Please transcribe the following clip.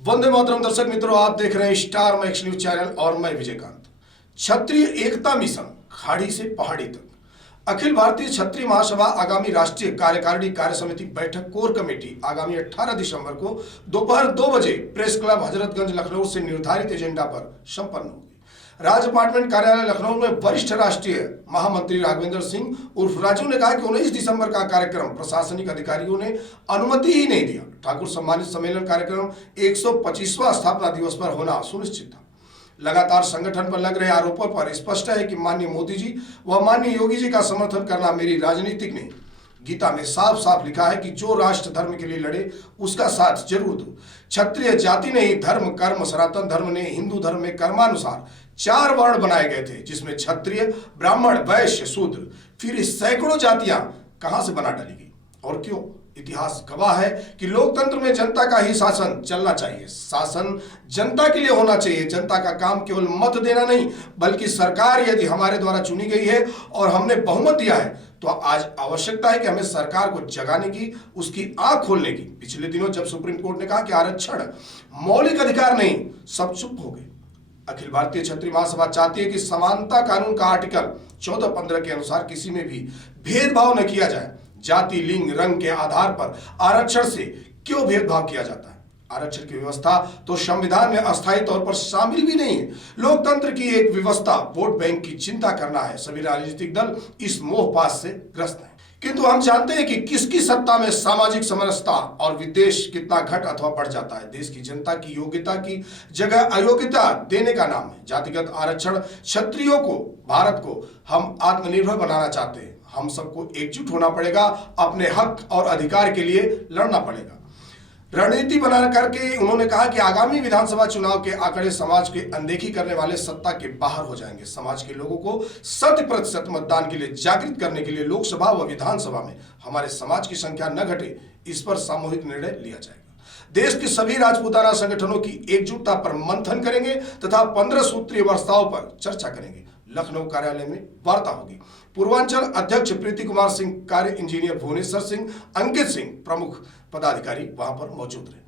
वंदे मातरम। दर्शक मित्रों, आप देख रहे हैं स्टार मैक्स न्यूज चैनल और मैं विजयकांत। क्षत्रिय एकता मिशन खाड़ी से पहाड़ी तक। अखिल भारतीय क्षत्रिय महासभा आगामी राष्ट्रीय कार्यकारिणी कार्य समिति बैठक कोर कमेटी आगामी 18 दिसंबर को दोपहर 2 बजे प्रेस क्लब हजरतगंज लखनऊ से निर्धारित एजेंडा पर संपन्न होगी। राज्य अपार्टमेंट कार्यालय लखनऊ में वरिष्ठ राष्ट्रीय महामंत्री राघवेंद्र सिंह उर्फ राजू ने कहा कि 19 दिसंबर का कार्यक्रम प्रशासनिक अधिकारियों ने अनुमति ही नहीं दिया। ठाकुर सम्मानित सम्मेलन कार्यक्रम 125वां स्थापना दिवस पर होना सुनिश्चित था। लगातार संगठन पर लग रहे आरोपों पर स्पष्ट है कि माननीय मोदी जी व माननीय योगी जी का समर्थन करना मेरी राजनीतिक नहीं। गीता में साफ साफ लिखा है कि जो राष्ट्र धर्म के लिए लड़े उसका साथ जरूर दो। क्षत्रिय जाति ने ही धर्म कर्म, सनातन धर्म ने हिंदू धर्म में कर्मानुसार 4 वर्ण बनाए गए थे, जिसमें क्षत्रिय, ब्राह्मण, वैश्य, शूद्र। फिर सैकड़ों जातियां कहां से बना डाली गई और क्यों? इतिहास गवाह है कि लोकतंत्र में जनता का ही शासन चलना चाहिए। शासन जनता के लिए होना चाहिए। जनता का काम केवल मत देना नहीं, बल्कि सरकार यदि हमारे द्वारा चुनी गई है और हमने बहुमत दिया है तो आज आवश्यकता है कि हमें सरकार को जगाने की, उसकी आंख खोलने की। पिछले दिनों जब सुप्रीम कोर्ट ने कहा कि आरक्षण मौलिक अधिकार नहीं, सब चुप हो गए। अखिल भारतीय क्षत्रिय महासभा चाहती है कि समानता कानून का आर्टिकल 14-15 के अनुसार किसी में भी भेदभाव न किया जाए। जाति, लिंग, रंग के आधार पर आरक्षण से क्यों भेदभाव किया जाता है? आरक्षण की व्यवस्था तो संविधान में अस्थायी तौर पर शामिल भी नहीं है। लोकतंत्र की एक व्यवस्था वोट बैंक की चिंता करना है। सभी राजनीतिक दल इस मोहपाश से ग्रस्त हैं। किंतु हम जानते हैं कि किसकी सत्ता में सामाजिक समरसता और विद्वेष कितना घट अथवा बढ़ जाता है। देश की जनता की योग्यता की जगह अयोग्यता देने का नाम है जातिगत आरक्षण। क्षत्रियों को, भारत को हम आत्मनिर्भर बनाना चाहते हैं। हम सबको एकजुट होना पड़ेगा, अपने हक और अधिकार के लिए लड़ना पड़ेगा। रणनीति बना करके उन्होंने कहा कि आगामी विधानसभा चुनाव के आंकड़े समाज के अनदेखी करने वाले सत्ता के बाहर हो जाएंगे। समाज के लोगों को 100% मतदान के लिए जागृत करने के लिए लोकसभा व विधानसभा में हमारे समाज की संख्या न घटे, इस पर सामूहिक निर्णय लिया जाएगा। देश के सभी राजपूताना संगठनों की एकजुटता पर मंथन करेंगे तथा 15 सूत्रीय प्रस्ताव पर चर्चा करेंगे। लखनऊ कार्यालय में वार्ता होगी। पूर्वांचल अध्यक्ष प्रीति कुमार सिंह, कार्य इंजीनियर भुवनेश्वर सिंह, अंकित सिंह प्रमुख पदाधिकारी वहां पर मौजूद रहे।